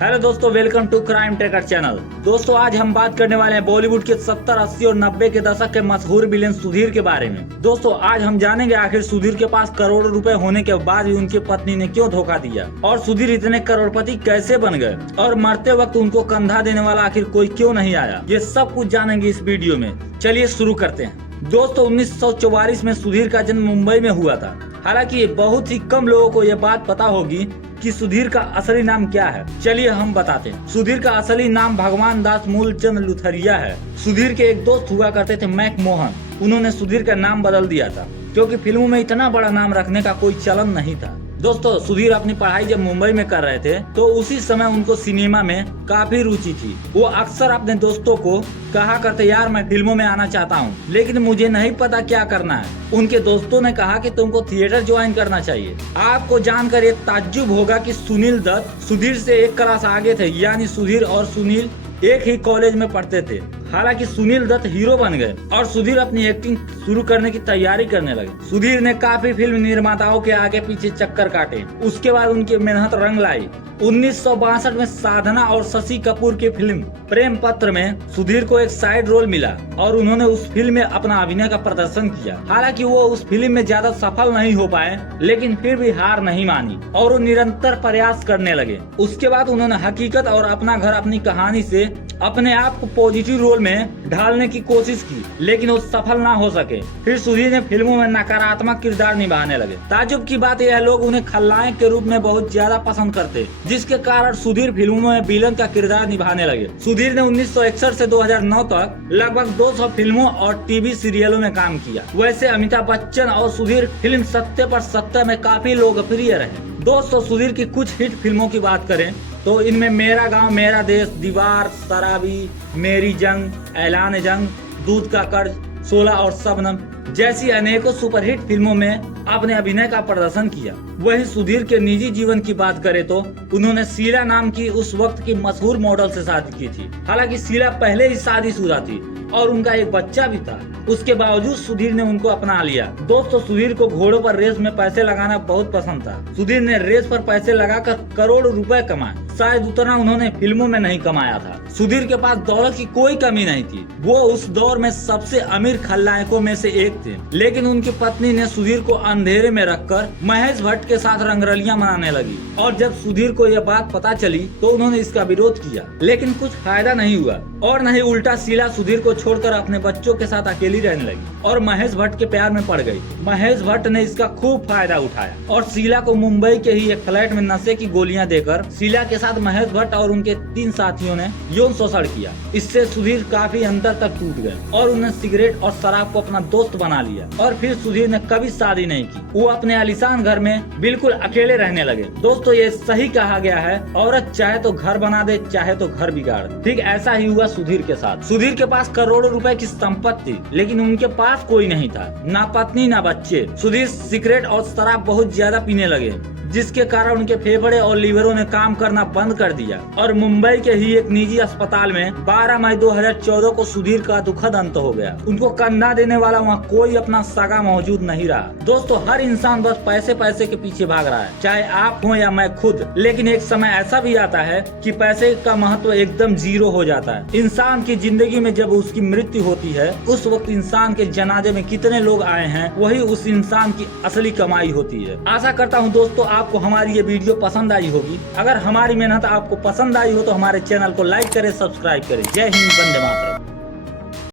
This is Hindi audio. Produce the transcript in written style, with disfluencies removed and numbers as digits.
हेलो दोस्तों, welcome to crime tracker channel. दोस्तों आज हम बात करने वाले हैं बॉलीवुड के 70, 80 और 90 के दशक के मशहूर विलेन सुधीर के बारे में। दोस्तों आज हम जानेंगे आखिर सुधीर के पास करोड़ों रुपए होने के बाद भी उनकी पत्नी ने क्यों धोखा दिया और सुधीर इतने करोड़पति कैसे बन गए और मरते वक्त उनको कंधा देने वाला आखिर कोई क्यों नहीं आया। ये सब कुछ जानेंगे इस वीडियो में। चलिए शुरू करते हैं। दोस्तों 1944 में सुधीर का जन्म मुंबई में हुआ था। हालांकि बहुत ही कम लोगों को यह बात पता होगी कि सुधीर का असली नाम क्या है। चलिए हम बताते हैं। सुधीर का असली नाम भगवान दास मूलचंद लुथरिया है। सुधीर के एक दोस्त हुआ करते थे मैक मोहन। उन्होंने सुधीर का नाम बदल दिया था क्योंकि फिल्मों में इतना बड़ा नाम रखने का कोई चलन नहीं था। दोस्तों सुधीर अपनी पढ़ाई जब मुंबई में कर रहे थे तो उसी समय उनको सिनेमा में काफी रुचि थी। वो अक्सर अपने दोस्तों को कहा करते, यार मैं फिल्मों में आना चाहता हूँ लेकिन मुझे नहीं पता क्या करना है। उनके दोस्तों ने कहा कि तुमको थिएटर ज्वाइन करना चाहिए। आपको जानकर एक ताज्जुब होगा कि सुनील दत्त सुधीर से एक क्लास आगे थे, यानी सुधीर और सुनील एक ही कॉलेज में पढ़ते थे। हालांकि सुनील दत्त हीरो बन गए और सुधीर अपनी एक्टिंग शुरू करने की तैयारी करने लगे। सुधीर ने काफी फिल्म निर्माताओं के आगे पीछे चक्कर काटे। उसके बाद उनकी मेहनत रंग लाई। 1962 में साधना और शशि कपूर की फिल्म प्रेम पत्र में सुधीर को एक साइड रोल मिला और उन्होंने उस फिल्म में अपना अभिनय का प्रदर्शन किया। हालांकि वो उस फिल्म में ज्यादा सफल नहीं हो पाए लेकिन फिर भी हार नहीं मानी और वो निरंतर प्रयास करने लगे। उसके बाद उन्होंने हकीकत और अपना घर अपनी कहानी से अपने आप को पॉजिटिव रोल में ढालने की कोशिश की लेकिन वो सफल ना हो सके। फिर सुधीर ने फिल्मों में नकारात्मक किरदार निभाने लगे। ताज्जुब की बात यह है, लोग उन्हें खलनायक के रूप में बहुत ज्यादा पसंद करते, जिसके कारण सुधीर फिल्मों में विलन का किरदार निभाने लगे। सुधीर ने 1961 से 2009 तक लगभग 200 फिल्मों और टीवी सीरियलों में काम किया। वैसे अमिताभ बच्चन और सुधीर फिल्म सत्य पर सत्य में काफी लोकप्रिय रहे। दोस्तों सुधीर की कुछ हिट फिल्मों की बात करें तो इनमें मेरा गांव मेरा देश, दीवार, शराबी, मेरी जंग, ऐलान जंग, दूध का कर्ज, 16 और शबनम जैसी अनेकों सुपरहिट फिल्मों में अपने अभिनय का प्रदर्शन किया। वहीं सुधीर के निजी जीवन की बात करें तो उन्होंने शीला नाम की उस वक्त की मशहूर मॉडल से शादी की थी। हालांकि शीला पहले ही शादीशुदा थी और उनका एक बच्चा भी था। उसके बावजूद सुधीर ने उनको अपना लिया। दोस्तों सुधीर को घोड़ों पर रेस में पैसे लगाना बहुत पसंद था। सुधीर ने रेस पर पैसे लगाकर करोड़ों रुपए कमाए। शायद उतना उन्होंने फिल्मों में नहीं कमाया था। सुधीर के पास दौलत की कोई कमी नहीं थी। वो उस दौर में सबसे अमीर खलनायकों में से एक थे। लेकिन उनकी पत्नी ने सुधीर को अंधेरे में रखकर महेश भट्ट के साथ रंगरलियां मनाने लगी और जब सुधीर को यह बात पता चली तो उन्होंने इसका विरोध किया लेकिन कुछ फायदा नहीं हुआ और नहीं उल्टा शीला सुधीर को छोड़कर अपने बच्चों के साथ अकेली रहने लगी और महेश भट्ट के प्यार में पड़ गई। महेश भट्ट ने इसका खूब फायदा उठाया और शीला को मुंबई के ही एक फ्लैट में नशे की गोलियां देकर शीला के साथ महेश भट्ट और उनके 3 साथियों ने यौन शोषण किया। इससे सुधीर काफी अंदर तक टूट गए और उन्हें सिगरेट और शराब को अपना दोस्त बना लिया और फिर सुधीर ने कभी शादी नहीं की। वो अपने आलीशान घर में बिल्कुल अकेले रहने लगे। दोस्तों ये सही कहा गया है, औरत चाहे तो घर बना दे चाहे तो घर बिगाड़ दे। ठीक ऐसा ही हुआ सुधीर के साथ। सुधीर के पास करोड़ों रुपए की संपत्ति थी लेकिन उनके पास कोई नहीं था, ना पत्नी ना बच्चे। सुधीर सिगरेट और शराब बहुत ज्यादा पीने लगे जिसके कारण उनके फेफड़े और लीवरों ने काम करना बंद कर दिया और मुंबई के ही एक निजी अस्पताल में 12 मई 2014 को सुधीर का दुखद अंत हो गया। उनको कंधा देने वाला वहाँ कोई अपना सगा मौजूद नहीं रहा। दोस्तों हर इंसान बस पैसे पैसे के पीछे भाग रहा है, चाहे आप हो या मैं खुद। लेकिन एक समय ऐसा भी आता है कि पैसे का महत्व एकदम जीरो हो जाता है। इंसान की जिंदगी में जब उसकी मृत्यु होती है उस वक्त इंसान के जनाजे में कितने लोग आए हैं वही उस इंसान की असली कमाई होती है। आशा करता हूँ दोस्तों आपको हमारी ये वीडियो पसंद आई होगी। अगर हमारी मेहनत आपको पसंद आई हो तो हमारे चैनल को लाइक करें, सब्सक्राइब करें। जय हिंद, वंदे मातरम।